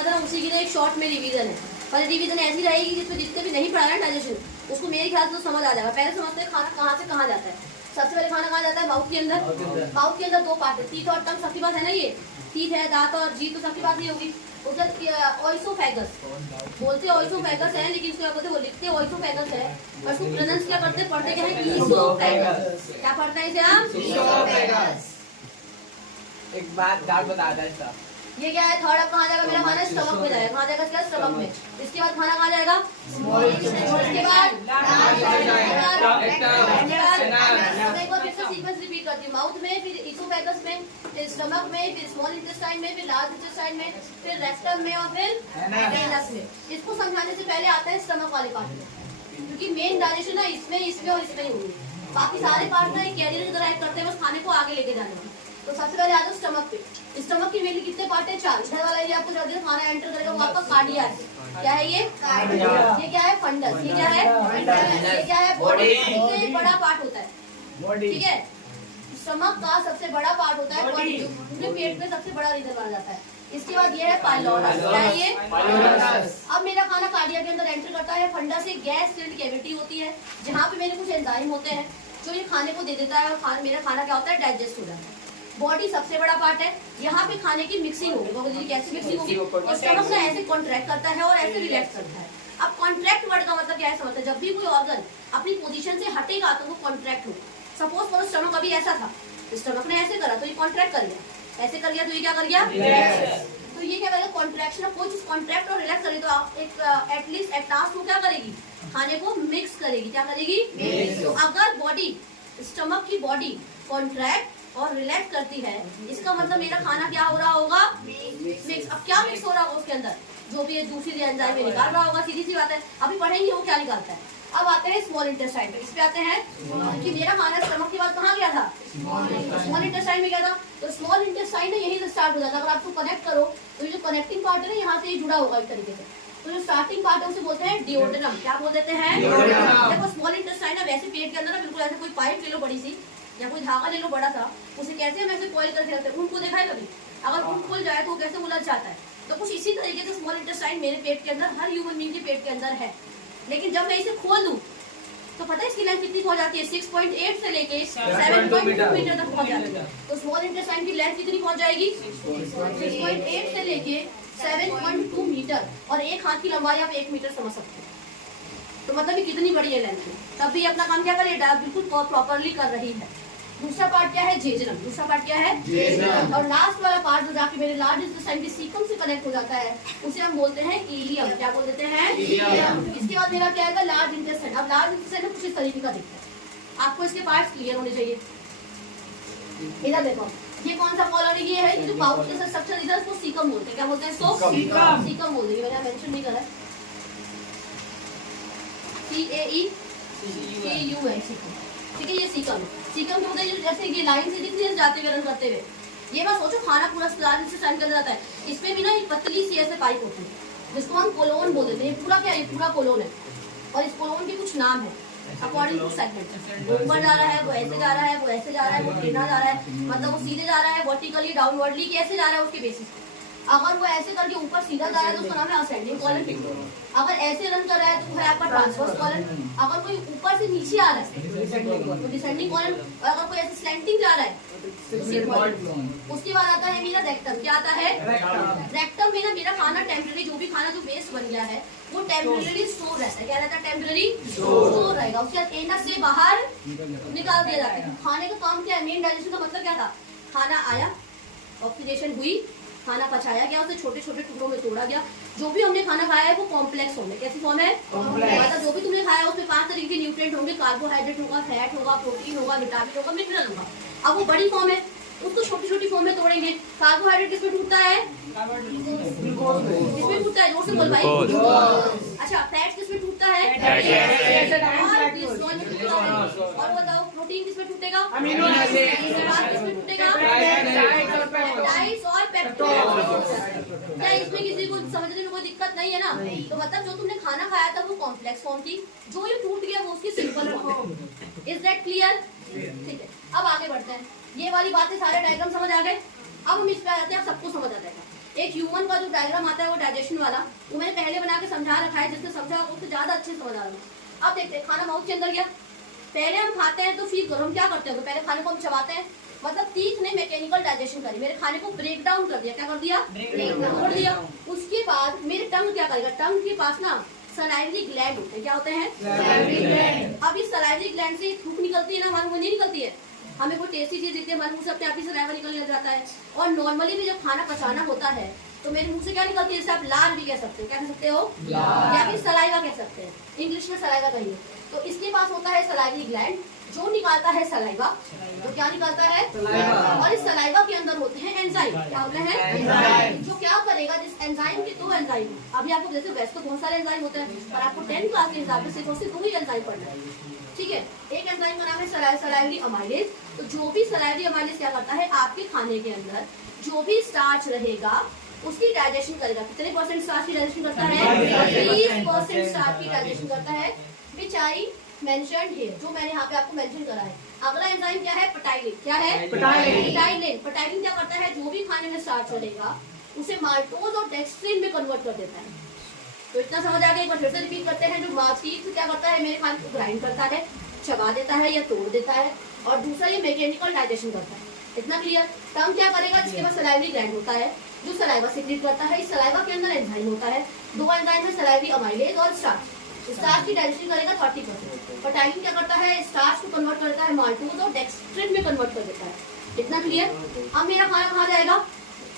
उसी की ना एक शॉर्ट में रिवीजन है, पर रिवीजन ऐसी रहेगी जिसमें जितने भी नहीं पढ़ा है डाइजेशन उसको मेरे ख्याल से तो समझ आ जाएगा। पहले समझते हैं खाना कहाँ से कहाँ जाता है। सबसे पहले खाना कहाँ जाता है? माउथ के अंदर। माउथ के अंदर दो पार्ट है, टीथ और टंग। सबके पास है ना, ये टीथ है, दांत और जीभ तो सबके पास ही होगी। उधर ओइसोफेगस बोलते हैं, ओइसोफेगस है, लेकिन इसको क्या बोलते हैं, वो लिखते हैं ओइसोफेगस है, और उसको प्रोनाउंस क्या करते हैं, पढ़ते क्या है, ईसोफेगस। क्या पढ़ते हैं इसे हम? ईसोफेगस। एक बात डाउट बता दे इसका। ये क्या है? थर्ड अब कहाँ जाएगा मेरा खाना? स्टमक में जाएगा। कहाँ जाएगा? इसका स्टमक में। इसके बाद खाना कहाँ जाएगा? इसके बाद मैं एक बार फिर से सीक्वेंस रिपीट करती हूँ। माउथ में, फिर ईसोफेगस में, फिर स्टमक में, फिर स्मॉल इंटेस्टाइन में, फिर लार्ज इंटेस्टाइन में, फिर रेक्टम में, और फिर एनस में। इसको समझाने से पहले आता है स्टमक वाले पार्ट में, क्योंकि मेन डाइजेशन ना इसमें इसमें और इसमें ही होगी। बाकी सारे पार्ट ना एक कैरियर की तरह एक्ट करते हैं, बस खाने को आगे लेके जाने में। तो सबसे पहले आ जाओ स्टमक पे। स्टमक की मेनली कितने पार्ट है? 4। इधर वाला ये आपको जल्दी खाना एंटर करेगा, वो आपका कार्डिया है। क्या है ये? कार्डिया। ये क्या है? फंडस। ये क्या है? फंडस। ये क्या है? बॉडी। सबसे बड़ा पार्ट होता है, ठीक है। स्टमक का सबसे बड़ा पार्ट होता है बॉडी, जो पेट में सबसे बड़ा रीजन माना जाता है। इसके बाद ये है पाइलोरस। क्या है ये? पाइलोरस। अब मेरा खाना कार्डिया के अंदर एंटर करता है। फंडस एक गैस फिल्ड कैविटी होती है, जहाँ पे मेरे कुछ एंजाइम होते हैं जो ये खाने को दे देता है, और मेरा खाना क्या होता है? डाइजेस्ट हो जाता है। बॉडी सबसे बड़ा पार्ट है, यहाँ पे खाने की मिक्सिंग होगी। कैसी मिक्सिंग होगी? स्टमक ना ऐसे कॉन्ट्रैक्ट करता है और ऐसे रिलैक्स करता है। अब कॉन्ट्रैक्ट वर्ड का मतलब क्या है? समझते हैं, जब भी कोई ऑर्गन अपनी पोजीशन से हटेगा तो वो कॉन्ट्रैक्ट होगा। सपोज करो स्टमक अभी ऐसा था, स्टमक ने ऐसे करा तो ये कॉन्ट्रैक्ट कर गया, ऐसे कर गया तो ये क्या कर गया? तो ये क्या करेगा? कॉन्ट्रैक्शन। अब कोई चीज कॉन्ट्रैक्ट और रिलैक्स करेगी तो एक एटलीस्ट एट लास्ट वो क्या करेगी? खाने को मिक्स करेगी। क्या करेगी? तो अगर बॉडी, स्टमक की बॉडी कॉन्ट्रैक्ट और रिलैक्स करती है, इसका मतलब मेरा खाना क्या हो रहा होगा? मिक्स। अब क्या मिक्स हो रहा होगा उसके अंदर? जो भी दूसरी एंजाइम में निकाल रहा होगा, सीधी सी बात है। अभी पढ़ेंगे वो क्या निकालता है। अब आते हैं स्मॉल इंटेस्टाइन पे। इस पे आते हैं कि मेरा खाना स्टमक के बाद कहाँ गया था? स्मॉल इंटेस्टाइन में गया था। तो स्मॉल इंटेस्टाइन यहीं से स्टार्ट हो जाता है। अगर आपको कनेक्ट करो तो ये जो कनेक्टिंग पार्ट है ना, यहाँ से जुड़ा होगा एक तरीके से। तो जो स्टार्टिंग पार्ट है उसे बोलते हैं डिओडेनम। क्या बोल देते हैं? देखो स्मॉल इंटेस्टाइन है, वैसे पेट के अंदर ना बिल्कुल ऐसे कोई पाइप ले लो बड़ी सी, या कोई धागा ले लो बड़ा सा, उसे कैसे हम ऐसे कॉइल करके रखते हैं। उनको देखा है कभी? अगर उन खुल जाए तो कैसे उलझ जाता है। तो कुछ इसी तरीके से स्मॉल इंटेस्टाइन मेरे पेट के अंदर, हर ह्यूमन बीइंग के पेट के अंदर है। लेकिन जब मैं इसे खोल दूं तो पता है इसकी लेंथ कितनी पहुंच जाती है? 6.8 से लेके 7.2 मीटर तक पहुंच जाती है। तो स्मॉल इंटेस्टाइन की लेंथ कितनी पहुंच जाएगी? 6.8 से लेके 7.2 मीटर, और एक हाथ की लंबाई आप 1 मीटर समझ सकते हैं। तो मतलब ये कितनी बड़ी है लेंथ। तब भी अपना काम क्या करे? बिल्कुल प्रॉपरली कर रही है। दूसरा पार्ट क्या है? जेजनम। दूसरा पार्ट क्या है? जेजनम। और लास्ट वाला पार्ट जो जाके मेरे लार्ज इंटेस्टाइन के सीकम से कनेक्ट हो जाता है, उसे हम बोलते हैं इलियम। क्या बोल देते हैं? इलियम। इसके बाद मेरा क्या आएगा? Large intestine. अब लार्ज इंटेस्टाइन में कुछ इस तरीके का दिखता है। आपको इसके पार्ट्स क्लियर होने चाहिए। इधर देखो, ये कौन सा कॉलम है? ये है जो पाउच के स्ट्रक्चर, इधर इसको सीकम बोलते हैं। क्या बोलते हैं इसको? सीकम बोल देंगे, मैंने मेंशन नहीं करा। CAECUM, ठीक है। ये सीकम। सीकम होता है जैसे ये लाइन से दिखती है जाते हुए, रन करते हुए। ये बात सोचो, खाना पूरा लार्ज इंटेस्टाइन के अंदर जाता है। इसमें भी ना एक पतली सी ऐसे पाइप होती है जिसको हम कोलोन बोल देते हैं। पूरा क्या है? पूरा कोलोन है, और इस कोलोन के कुछ नाम है अकॉर्डिंग टू सेगमेंट। वो ऊपर जा रहा है, वो ऐसे जा रहा है, वो ऐसे जा रहा है, वो टेढ़ा जा रहा है, मतलब वो सीधे जा रहा है, वर्टिकली डाउनवर्डली कैसे जा रहा है उसके बेसिस। अगर वो ऐसे करके ऊपर सीधा जा रहा है तो उसका नाम है असेंडिंग कॉलम। अगर ऐसे रन कर रहा है तो वो है आपका ट्रांसवर्स कॉलम। अगर कोई ऊपर से नीचे आ रहा है तो डिसेंडिंग कॉलम। और अगर कोई ऐसे स्लैंटिंग जा रहा है तो उसके बाद आता है मेरा रेक्टम। क्या आता है? रेक्टम में ना मेरा खाना टेम्पररी, जो भी खाना जो वेस्ट बन गया है वो टेम्पररी स्टोर रहता है। क्या रहता है? टेम्पररी स्टोर रहेगा। उसके बाद एनस से बाहर निकाल दिया जाता है। खाने का काम क्या है? मेन डाइजेशन का मतलब क्या था? खाना आया, ऑक्सीडेशन हुई, खाना पचाया गया, उसे छोटे छोटे टुकड़ों में तोड़ा गया। जो भी हमने खाना खाया है वो कॉम्प्लेक्स फॉर्म है। कैसी फॉर्म है? मतलब जो भी तुमने खाया है उसमें 5 तरीके के न्यूट्रिएंट होंगे। कार्बोहाइड्रेट होगा, फैट होगा, प्रोटीन होगा, विटामिन होगा, मिनरल होगा। अब वो बड़ी फॉर्म है, उसको छोटी छोटी फॉर्म में तोड़ेंगे। कार्बोहाइड्रेट किसमें टूटता है? किसमें टूटता है? जोर से बोल भाई। अच्छा, फैट किसमें टूटता है? और बताओ प्रोटीन किसमें टूटेगा? किसमें टूटेगा? और पेप्टाइड्स। क्या इसमें किसी को समझने में कोई दिक्कत नहीं है ना? तो मतलब जो तुमने खाना खाया था वो कॉम्प्लेक्स फॉर्म थी, जो ये टूट गया वो उसकी simple form. Is that clear? ठीक है, अब आगे बढ़ते हैं। ये वाली बातें सारे डायग्राम समझ आ गए। अब हम इस पे आते हैं, अब सबको समझ आ जाएगा। एक ह्यूमन का जो डायग्राम आता है वो डाइजेशन वाला, वो मैंने पहले बना के समझा रखा है, जिसने समझा उससे ज्यादा अच्छे से समझ आ रहा है। अब देखते हैं, खाना माउथ के अंदर गया, पहले हम खाते हैं तो फिर हम क्या करते हैं, तो पहले खाने को हम चबाते हैं, मतलब तीख ने मैकेनिकल डाइजेशन करी, मेरे खाने को ब्रेक डाउन कर दिया, क्या कर दिया, ब्रेक डाउन कर दिया। उसके बाद मेरे टंग क्या करेगा, टंग के पास ना सलाइवरी ग्लैंड होते हैं, क्या होते हैं, अब इस सलाइवरी ग्लैंड से थूक निकलती है ना, हमारे मुंह नहीं निकलती है, हमें कोई टेस्टी चीज देती है हमारे मुंह से अपने आप ही सलाइवा निकलने लग जाता है। और नॉर्मली भी जब खाना पचाना होता है तो मेरे मुंह से क्या निकलती है, जैसे आप लार भी कह सकते हो, क्या कह सकते हो, या फिर सलाइवा कह सकते हैं, इंग्लिश में सलाइवा कहिए। तो इसके पास होता है सलाइवरी ग्लैंड जो निकालता है सलाइवा, तो क्या निकालता है, और इस सलाइवा के अंदर होते हैं एंजाइम, क्या होते हैं, जो क्या करेगा, जिस एंजाइम के दो एंजाइम, अभी आपको जैसे वैसे तो बहुत सारे एंजाइम होते हैं, पर आपको 10 क्लास के हिसाब से सिर्फ और सिर्फ 2 ही एंजाइम पढ़ना है, ठीक है। एक एंजाइम का नाम है सलाइवरी अमाइलेज। तो जो भी सलाइवरी अमाइलेज क्या करता है, आपके खाने के अंदर जो भी स्टार्च रहेगा उसकी डाइजेशन करेगा। कितने परसेंट स्टार्च की डाइजेशन करता है, 30% स्टार्च की डाइजेशन करता है, विच आई मेंशन्ड हियर, जो मैंने यहाँ पे आपको मेंशन करा है। अगला एंजाइम क्या है, पेटाइलिन, क्या है, पेटाइलिन। पेटाइलिन क्या करता है, जो भी खाने में स्टार्च रहेगा उसे माल्टोज और डेक्स्ट्रिन में कन्वर्ट कर देता है। तो इतना समझ आ गया, एक बार फिर से रिपीट करते हैं। जो माउथ क्या करता है, मेरे खाने को ग्राइंड करता है, चबा देता है या तोड़ देता है, और दूसरा ये मैकेनिकल डाइजेशन करता है। इतना क्लियर। टंग क्या करेगा, जिसके पास सलाइवरी ग्लैंड होता है जो सलाइवा सिक्रीट करता है। इस सलाइवा के अंदर एंजाइम होता है, 2 एंजाइम है, सलाइवरी अमाइलेज और स्टार्च। स्टार्च की डाइजेशन करेगा 30%। पेटाइलिन क्या करता है, स्टार्च को कन्वर्ट करता है माल्टोज और डेक्स्ट्रिन में कन्वर्ट कर देता है। इतना क्लियर। अब मेरा खाना कहाँ जाएगा,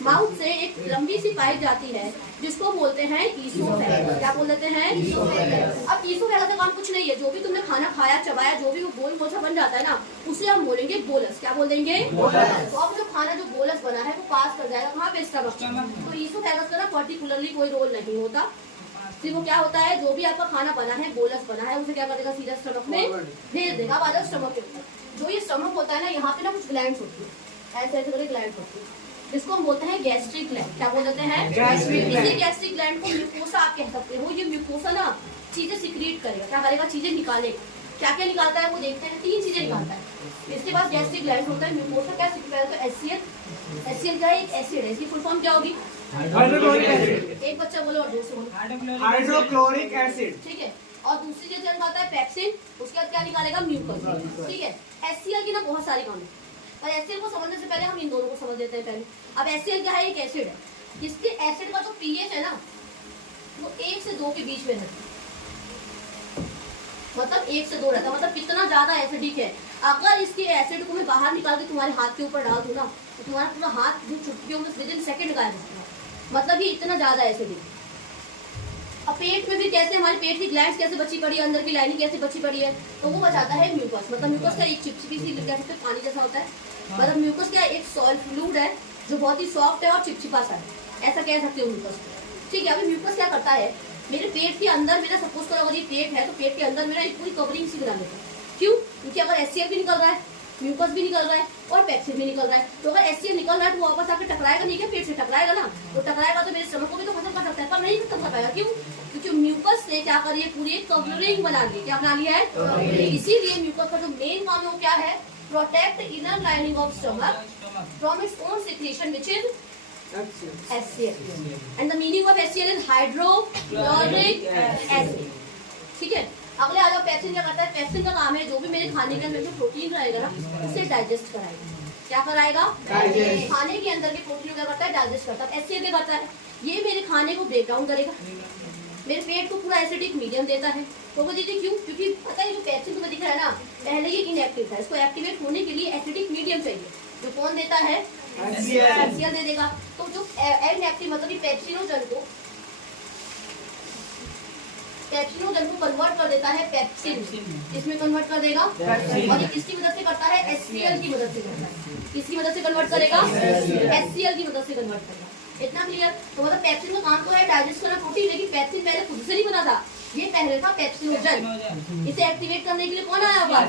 माउथ से एक लंबी सी पाइप जाती है जिसको बोलते हैं ईसोफेगस। क्या बोल देते हैं, ईसोफेगस। अब ईसोफेगस का काम कुछ नहीं है, जो भी तुमने खाना खाया चबाया जो भी वो गोल गोल सा बन जाता है ना, उसे हम बोलेंगे बोलस। क्या बोल देंगे, बोलस। तो अब जो खाना जो बोलस बना है वो पास कर जाएगा वहाँ पे स्टमक। तो ईसोफेगस का ना पर्टिकुलरली कोई रोल नहीं होता, सिर्फ वो क्या होता है, जो भी आपका खाना बना है बोलस बना है उसे क्या कर देगा, सीधा स्टमक में भेज देगा। अब आ जाओ स्टमक के ऊपर। जो ये स्टमक होता है ना, यहाँ पे ना कुछ ग्लैंड्स होती है, ऐसे ऐसे करके ग्लैंड्स होती है, जिसको हम बोलते हैं गैस्ट्रिक ग्लैंड। क्या बोल देते हैं, इसी गैस्ट्रिक ग्लैंड को म्यूकोसा आप कह सकते हो। ये म्यूकोसा ना चीजें सिक्रीट करेगा, क्या करेगा, चीजें निकालेगा। क्या क्या निकालता है वो देखते हैं, 3 चीजें निकालता है। इसके पास गैस्ट्रिक ग्लैंड होता है, म्यूकोसा क्या सिक्रीट करता है, HCl। HCl क्या है, एक एसिड है, इसकी फुल फॉर्म क्या होगी, हाइड्रोक्लोरिक एसिड। एक बच्चा बोलो और दूसरे बोलो, हाइड्रोक्लोरिक एसिड, ठीक है। और दूसरी चीज निकालता है पेप्सिन, उसके बाद क्या निकालेगा, म्यूकस, ठीक है। HCl की ना बहुत सारी काम है, और HCl को समझने से पहले हम इन दोनों को समझ लेते हैं पहले। अब HCl क्या है, एक एसिड है, इसके एसिड का जो pH है ना वो 1 से 2 के बीच में रहता है, मतलब 1 से 2 रहता है, मतलब कितना ज्यादा एसिडिक है। अगर इसके एसिड को मैं बाहर निकाल के तुम्हारे हाथ के ऊपर डाल दूं ना, तो तुम्हारा पूरा हाथ जो चुटकियों में विदिन सेकंड गायब हो जाएगा, मतलब ये इतना ज्यादा एसिडिक। अब पेट में भी कैसे, हमारे पेट की ग्लैंड्स कैसे बची पड़ी है, अंदर की लाइनिंग कैसे बची पड़ी है, तो वो बचाता है म्यूकस। मतलब म्यूकस का एक चिपचिपी सी कह सकते हैं, पानी जैसा होता है, मतलब म्यूकस क्या एक सॉल्ट फ्लूइड है जो बहुत ही सॉफ्ट है और चिपचिपा सा है, ऐसा कह सकते हो म्यूकस, ठीक है। अभी म्यूकस क्या करता है, मेरे पेट के अंदर मेरा सपोज करो अगर ये पेट है तो पेट के अंदर मेरा एक पूरी कवरिंग सी बना देता है। क्यों, क्योंकि अगर HCl भी निकल रहा है, म्यूकस भी निकल रहा है और पेप्सिन भी निकल रहा है, तो अगर HCl निकल रहा है तो वो वापस आकर टकराएगा नहीं, क्या पेट से टकराएगा ना, तो टकराएगा तो मेरे स्टमक को भी तो खत्म कर सकता है, पर नहीं खत्म कर पाएगा। क्यों, क्योंकि म्यूकस से क्या करिए, पूरी एक कवरिंग बना ली। क्या बना लिया है, इसीलिए म्यूकस का जो मेन काम है वो क्या है, protect inner lining of stomach from its own secretion which is HCl, and the meaning of HCl is hydrochloric acid, ठीक है। अगले आ जाओ, पेप्सिन क्या करता है, पेप्सिन का काम है जो भी मेरे खाने के अंदर जो प्रोटीन रहेगा ना उसे डाइजेस्ट कराएगा। क्या कराएगा, खाने के अंदर के प्रोटीन क्या करता है, डाइजेस्ट करता है। HCl क्या करता है, ये मेरे खाने को ब्रेक डाउन करेगा, मेरे पेट को पूरा एसिडिक मीडियम देता है। तो वो दीदी क्यों, क्योंकि पता है जो पेप्सिन तुम्हें दिख रहा है ना, पहले ये इनएक्टिव था, इसको एक्टिवेट होने के लिए एसिडिक मीडियम चाहिए, जो कौन देता है, HCl दे देगा। तो जो इनएक्टिव मतलब पेप्सिनोजन को कन्वर्ट कर देता है पेप्सिन, इसमें कन्वर्ट कर देगा, और ये किसकी मदद से करता है, HCl की मदद से करता है। किसकी मदद से कन्वर्ट करेगा, HCl की मदद से कन्वर्ट करेगा। इतना क्लियर। तो मतलब पेप्सिन का काम तो है डाइजेस्ट करना प्रोटीन, लेकिन पेप्सिन पहले खुद से नहीं बना था, ये पहले था पेप्सिनोजन। इसे एक्टिवेट करने के लिए कौन आया होगा,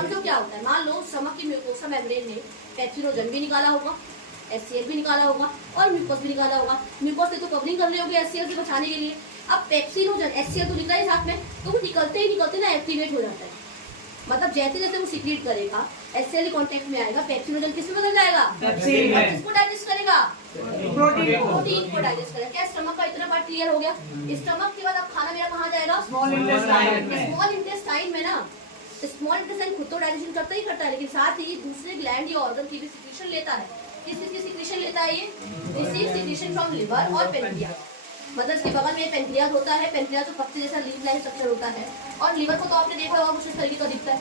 समझो क्या होता है। मान लो स्टमक की म्यूकोसा मेम्ब्रेन ने पेप्सिनोजन भी निकाला होगा, HCl भी निकाला होगा और म्यूकस भी निकाला होगा। म्यूकस से तो कवरिंग कर रहे होगे HCl से बचाने के लिए। अब पेप्सिनोजन HCl तो निकला है साथ में, तो वो निकलते ही निकलते ना एक्टिवेट हो जाता है। मतलब जैसे जैसे वो सीक्रेट करेगा एचसीएल कांटेक्ट में आएगा, पेप्सिन में किसमें बदल जाएगा, पेप्सिन में। किसको डाइजेस्ट करेगा, प्रोटीन को डाइजेस्ट करेगा। क्या स्टमक का इतना पार्ट क्लियर हो गया? स्टमक के बाद अब खाना मेरा कहाँ जाएगा, स्मॉल इंटेस्टाइन। स्मॉल इंटेस्टाइन में ना, स्मॉल इंटेस्टाइन खुद तो डाइजेशन करता ही करता है, लेकिन साथ ही दूसरे ग्लैंड या ऑर्गन की भी सिक्रीशन लेता है। किस चीज की सिक्रीशन लेता है ये? रिसीव सिक्रीशन फ्रॉम लिवर और पेनक्रियास। मतलब इसके बगल में पेनक्रियास होता है, पेनक्रियास तो पत्ते जैसा लीफ लाइन स्ट्रक्चर होता है, और लिवर को तो आपने देखा होगा कुछ इस तरीके का दिखता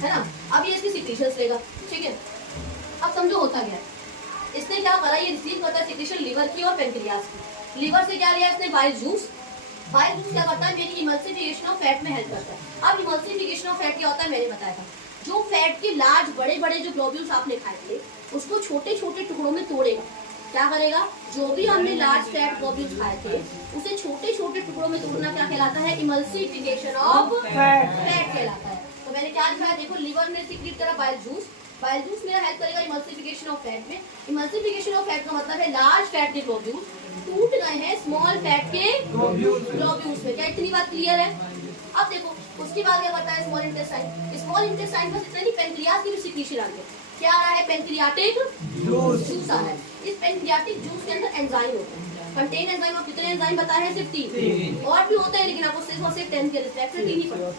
है ना। अब ये इसकी सिक्रीशंस लेगा, ठीक है। अब समझो होता क्या है, इसने क्या करा, ये रिसीव करता है सिक्रीशन लिवर की और पेनक्रियास की। लिवर से क्या लिया इसने, बाइल जूस। बाइल जूस क्या करता है, मेरी इमल्सिफिकेशन ऑफ फैट में हेल्प करता है। अब इमल्सिफिकेशन ऑफ फैट क्या होता है मैंने बताया था, जो फैट के लार्ज बड़े बड़े जो ग्लोब्यूल्स आपने खाए थे उसको छोटे छोटे टुकड़ों में तोड़ेगा। क्या करेगा, जो भी हमने लार्ज फैट ग्लोब्यूल्स खाए थे उसे छोटे छोटे टुकड़ों में तोड़ना क्या कहलाता है, इमल्सिफिकेशन ऑफ फैट कहलाता है। तो मैंने क्या लिखा है देखो, लिवर ने सीक्रेट करा बाइल जूस। बाइल जूस मेरा हेल्प करेगा इमल्सिफिकेशन ऑफ फैट में। इमल्सिफिकेशन ऑफ फैट का मतलब है लार्ज फैट के ग्लोब्यूल्स टूट गए हैं स्मॉल फैट के ग्लोब्यूल्स में। क्या इतनी बात क्लियर है? अब देखो उसके बाद क्या करता है स्मॉल इंटेस्टाइन। स्मॉल इंटेस्टाइन बस इतना नहीं, पेनक्रियास की भी सिक्रीशन आती है। क्या आ रहा है, पेनक्रियाटिक जूस आ रहा है। इस पेनक्रियाटिक जूस के अंदर एंजाइम होते हैं। कंटेन एंजाइम, आप कितने एंजाइम बताए हैं, सिर्फ 3। और भी होते हैं लेकिन आपको सिर्फ और सिर्फ 10 के रिस्पेक्ट से 3 ही पता।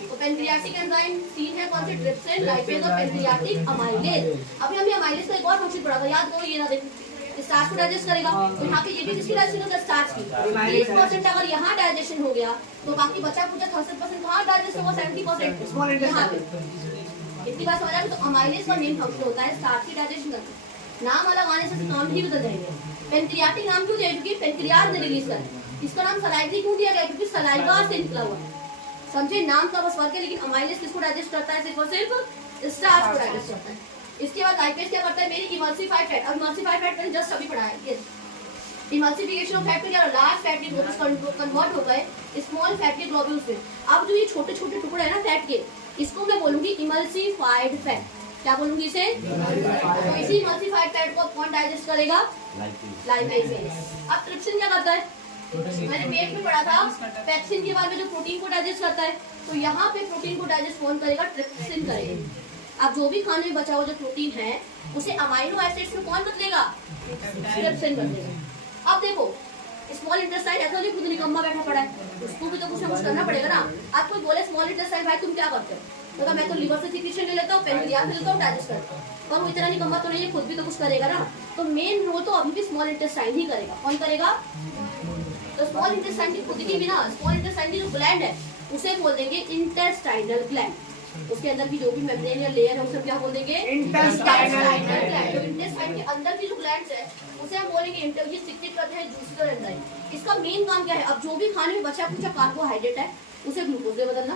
तो पेनक्रियाटिक एंजाइम 3 है, कौन से, ट्रिप्सिन, लाइपेज और पेनक्रियाटिक अमाइलेज। अभी हमने अमाइलेज का एक और क्वेश्चन पढ़ा था, याद करो, ये ना देखो, स्टार्च को डाइजेस्ट करेगा। तो यहाँ पे ये भी किसकी डाइजेशन होगा, स्टार्च की। 30% अगर यहाँ डाइजेशन हो गया तो बाकी बचा कुछ 30% कहाँ डाइजेस्ट होगा, 70% यहाँ पे। इतनी बात समझ आ गई। तो अमाइलेज का मेन फंक्शन होता है स्टार्च की डाइजेशन करना। नाम अलग आने से नाम भी बदल जाएंगे। पेनक्रियाटिक नाम क्यों दिया, क्योंकि पेनक्रियास ने रिलीज करा। इसका नाम सलाइवरी क्यों दिया गया, क्योंकि सलाइवा से निकला हुआ है। समझे, नाम का बस फर्क है, लेकिन अमाइलेज किसको डाइजेस्ट करता है, सिर्फ और सिर्फ स्टार्च को डाइजेस्ट करता है। इसके बाद लाइपेज क्या करता है, मेरी इमल्सिफाइड फैट। अब इमल्सिफाइड फैट मैंने जस्ट अभी पढ़ा है। इमल्सिफिकेशन ऑफ फैट में क्या, लार्ज फैट के ग्लोब्यूल्स कन्वर्ट हो गए स्मॉल फैट के ग्लोब्यूल्स में। अब जो ये छोटे छोटे टुकड़े हैं ना फैट के, इसको मैं बोलूंगी इमल्सिफाइड फैट। क्या बोलूंगी इसे, तो इसी इमल्सिफाइड फैट को कौन डाइजेस्ट करेगा, लाइपेज। अब ट्रिप्सिन क्या करता है, मैंने पेट में पढ़ा था पेप्सिन के बाद में जो प्रोटीन को डाइजेस्ट करता है, तो यहाँ पे प्रोटीन को डाइजेस्ट कौन करेगा, ट्रिप्सिन करेगा। अब जो भी खाने में बचा हुआ जो प्रोटीन है उसे अमाइनो एसिड्स में कौन बदलेगा, ट्रिप्सिन बदलेगा। अब देखो स्मॉल इंटेस्टाइन ऐसा नहीं खुद निकम्मा बैठा पड़ा है, उसको भी तो कुछ ना कुछ करना पड़ेगा ना। आज कोई बोले स्मॉल इंटेस्टाइन भाई तुम क्या करते हो, तो मैं तो लिवर से सिक्रीशन ले लेता हूँ, पेनक्रियास से लेता हूँ, डाइजेस्ट करता हूँ, पर वो इतना निकम्मा तो नहीं है, खुद भी तो कुछ करेगा ना। तो मेन रोल तो अभी भी स्मॉल इंटेस्टाइन ही करेगा। कौन करेगा, तो स्मॉल इंटेस्टाइन की खुद की भी ना, स्मॉल इंटेस्टाइन की जो ग्लैंड है उसे बोल देंगे इंटेस्टाइनल ग्लैंड। उसके अंदर की जो भी मेम्ब्रेन या लेयर है उसे क्या बोल देंगे, इंटेस्टाइनल ग्लैंड। तो इंटेस्टाइन के अंदर की जो ग्लैंड्स है उसे हम बोलेंगे ये सिक्रेट करते हैं जूसेस और एंजाइम। इसका मेन काम क्या है, अब जो भी खाने में बचा कुछ कार्बोहाइड्रेट है उसे ग्लूकोज में बदलना,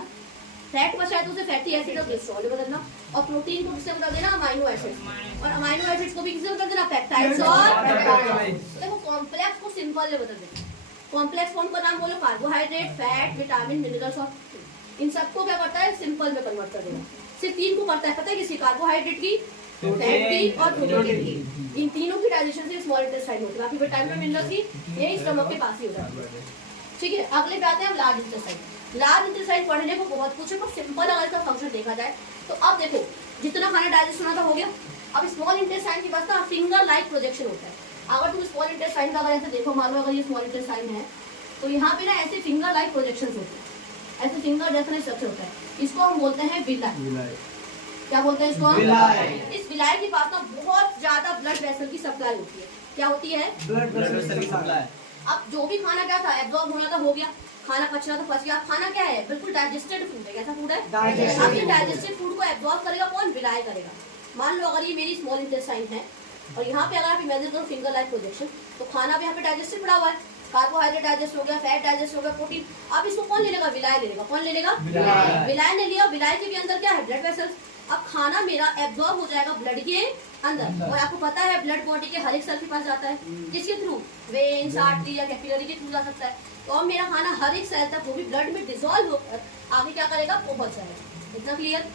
फैट बचा है तो उसे फैटी एसिड और ग्लिसरॉल में बदलना, और प्रोटीन को किससे बदल देना, अमाइनो एसिड्स, और अमाइनो एसिड्स को भी किससे बदल देना, पेप्टाइड्स और पेप्टाइड्स। देखो कॉम्प्लेक्स को सिंपल में बदल देना। कॉम्प्लेक्स फॉर्म का नाम बोलो, कार्बोहाइड्रेट, फैट, विटामिन, मिनरल्स, और इन सबको क्या करता है, सिंपल में कन्वर्ट कर देगा। सिर्फ 3 को करता है, पता है किसी, कार्बोहाइड्रेट की, फैट की और प्रोटीन की। इन तीनों की डाइजेशन से स्मॉल इंटेस्टाइन होती है, बाकी विटामिन और मिनरल्स की यही स्टमक के पास ही होता है। ठीक है, अगले पे आते हैं हम लार्ज इंटेस्टाइन। लार्ज इंटेस्टाइन पढ़ने को बहुत कुछ है, पर सिंपल अगर इसका फंक्शन देखा जाए तो अब देखो जितना खाना डाइजेस्ट होना था हो गया। अब स्मॉल इंटेस्टाइन के पास ना फिंगर लाइक प्रोजेक्शन होता है। अगर तुम स्मॉल इंटेस्टाइन का अगर ऐसे देखो, मान लो अगर ये स्मॉल इंटेस्टाइन है तो यहाँ पे ना ऐसे फिंगर लाइक प्रोजेक्शन होते हैं, ऐसे फिंगर जैसा स्ट्रक्चर होता है। इसको हम बोलते हैं विलाई। क्या बोलते हैं इसको, इस विलाई के पास ना बहुत ज्यादा ब्लड वेसल की सप्लाई होती है। क्या होती है, ब्लड वेसल की सप्लाई। अब जो भी खाना क्या था, एब्जॉर्ब होना था हो गया, खाना पचना तो पच गया। खाना क्या है, बिल्कुल डाइजेस्टेड फूड है। कैसा फूड है, अब ये डाइजेस्टेड फूड को एब्जॉर्ब करेगा कौन, विलाई करेगा। मान लो अगर ये मेरी स्मॉल इंटेस्टाइन है और यहाँ पे अगर आप इमेजिन करो फिंगर लाइक प्रोजेक्शन, तो खाना भी यहाँ पे डाइजेस्टेड पड़ा हुआ है, कार्बोहाइड्रेट डाइजेस्ट हो गया, फैट डाइजेस्ट हो गया, प्रोटीन। अब इसको कौन ले लेगा, विलाई ले लेगा। कौन ले लेगा, विलाई ने लिया। विलाई के भी अंदर क्या है, ब्लड वेसल्स। अब खाना मेरा एब्जॉर्ब हो जाएगा ब्लड के अंदर, और आपको पता है ब्लड बॉडी के हर एक सेल के पास जाता है, किसके थ्रू, वेन्स, आर्टरी या कैपिलरी के थ्रू जा सकता है। तो अब मेरा खाना हर एक सेल तक, वो भी ब्लड में डिसॉल्व होकर आगे क्या करेगा, पहुंच जाएगा। इतना क्लियर।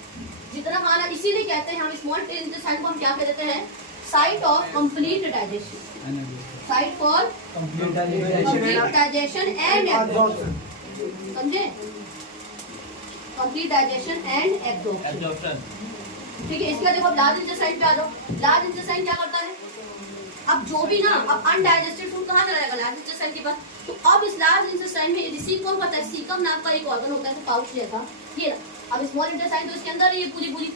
जितना खाना, इसीलिए कहते हैं हम स्मॉल इंटेस्टाइन को हम क्या कह देते हैं, site of complete digestion, site for complete digestion and absorption. समझे, complete digestion and absorption. Absorption. ठीक है, इसके बाद देखो अब लार्ज इंटेस्टाइन पे आ जाओ। लार्ज इंटेस्टाइन क्या करता है, अब जो भी ना, अब अनडाइजेस्टेड फूड कहाँ चला जाएगा, लार्ज इंटेस्टाइन के पास। तो अब इस लार्ज इंटेस्टाइन में रिसीव कौन करता है, सीकम नाम का एक ऑर्गन होता है पाउच जैसा, ये ना। अब स्मॉल इंटेस्टाइन तो इसके अंदर है ये पूरी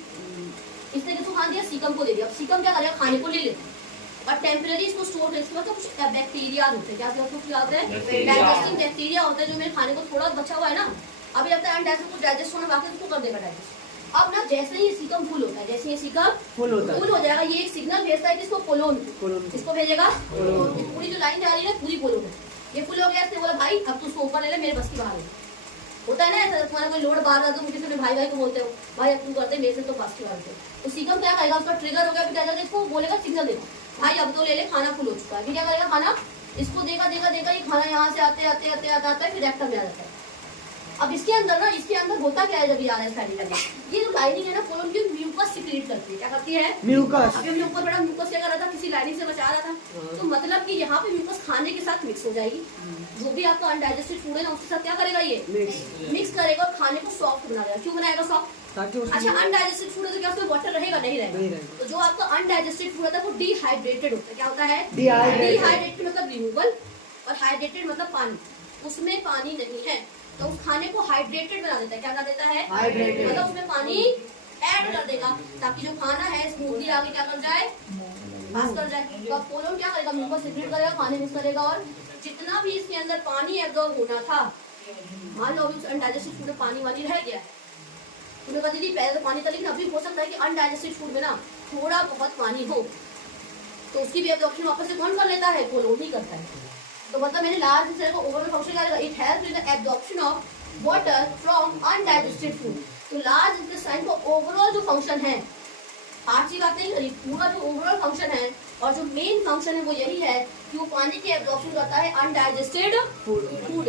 इसने किसको खा दिया, सीकम को दे दिया। अब सीकम क्या करेगा, खाने को ले ले और टेम्पररी इसको स्टोर कर, इसके बाद कुछ बैक्टीरिया होते हैं, क्या होते हैं, डाइजेस्टिंग बैक्टीरिया होता है जो मेरे खाने को थोड़ा बचा हुआ है ना, अभी लगता है अनडाइजेस्ट को डाइजेस्ट होना बाकी उसको कर देगा डाइजेस्ट। अब ना जैसे ही सीकम फुल होता है, जैसे ये सीकम फुल हो जाएगा, ये एक सिग्नल भेजता है कि इसको कोलोन, इसको भेजेगा पूरी जो लाइन जा रही है पूरी कोलोन है। ये फुल हो गया, इसने बोला भाई अब तू उसको ऊपर ले ले, मेरे बस की बाहर है। होता है ना ऐसा, तुम्हारा कोई लोड बाहर आता है, किसी भाई को बोलते हो भाई अब तू करते मेरे से तो बस की बाहर। तो सीकम क्या करेगा, उसका ट्रिगर हो गया, फिर क्या करेगा, इसको बोलेगा सिग्नल देगा भाई अब तो ले ले, खाना फुल हो चुका है। फिर क्या करेगा, खाना इसको देगा, ये खाना यहाँ से आते आता है, फिर रेक्टम में आ जाता है। अब इसके अंदर ना, इसके अंदर होता क्या है जब ये आ रहा है स्टार्टिंग में, ये जो लाइनिंग है ना कोलोन की, म्यूकस सिक्रीट करती है। क्या करती है, म्यूकस। अभी हमने ऊपर बड़ा म्यूकस क्या कर रहा था, किसी लाइनिंग से बचा रहा था, तो मतलब कि यहाँ पे म्यूकस खाने के साथ मिक्स हो जाएगी। जो भी आपका अनडाइजेस्टेड फूड है ना उसके साथ क्या करेगा, ये मिक्स करेगा और खाने को सॉफ्ट बना देगा। क्यों बनाएगा सॉफ्ट, अच्छा अनडाइजेस्टेड फूड है तो क्या उसमें वाटर रहेगा, नहीं रहेगा। तो जो आपका अनडाइजेस्टेड फूड होता है वो डिहाइड्रेटेड होता है। क्या होता है, डिहाइड्रेटेड मतलब रिमूवल, और हाइड्रेटेड मतलब पानी, उसमें पानी नहीं है तो उस खाने को हाइड्रेटेड बना देता है। क्या बना देता है, हाइड्रेटेड, मतलब उसमें पानी ऐड कर देगा ताकि जो खाना है स्मूथली आगे क्या कर जाए, पास कर जाए। तो अब कोलोन क्या करेगा, म्यूकस सिक्रीट करेगा, पानी मिक्स करेगा और जितना भी इसके अंदर पानी एब्जॉर्ब होना था, मान लो अभी अनडाइजेस्टेड फूड में पानी वाली रह गया, तुम्हें कहा दीदी पहले तो पानी था, लेकिन अभी हो सकता है कि अनडाइजेस्टेड फूड में ना थोड़ा बहुत पानी हो, तो उसकी भी एब्जॉर्प्शन वापस से कौन कर लेता है, कोलोन ही करता है। तो मतलब मैंने लार्ज इंटेस्टाइन को ओवरऑल फंक्शन क्या it helps in the absorption of water from undigested food. तो लार्ज इंटेस्टाइन को ओवरऑल जो फंक्शन है, 8 चीज बात नहीं करी, पूरा जो ओवरऑल फंक्शन है और जो मेन फंक्शन है वो यही है कि वो पानी की एब्जॉर्प्शन करता है अनडाइजेस्टेड फूड।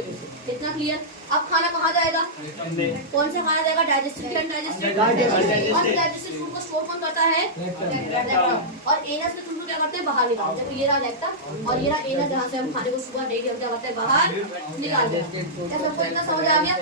कितना क्लियर। अब खाना कहाँ जाएगा, कौन सा खाना जाएगा, डाइजेस्टेड या अनडाइजेस्टेड, अनडाइजेस्टेड फूड को स्टोर कौन करता है, रेक्टम। और एनस में तुम क्या करते हैं, बाहर निकालते हैं। तो ये रहा रेक्टम और ये रहा एनस, जहाँ से हम खाने को सुबह डेली हम क्या करते हैं, बाहर निकालते हैं। क्या सबको इतना समझ आ गया।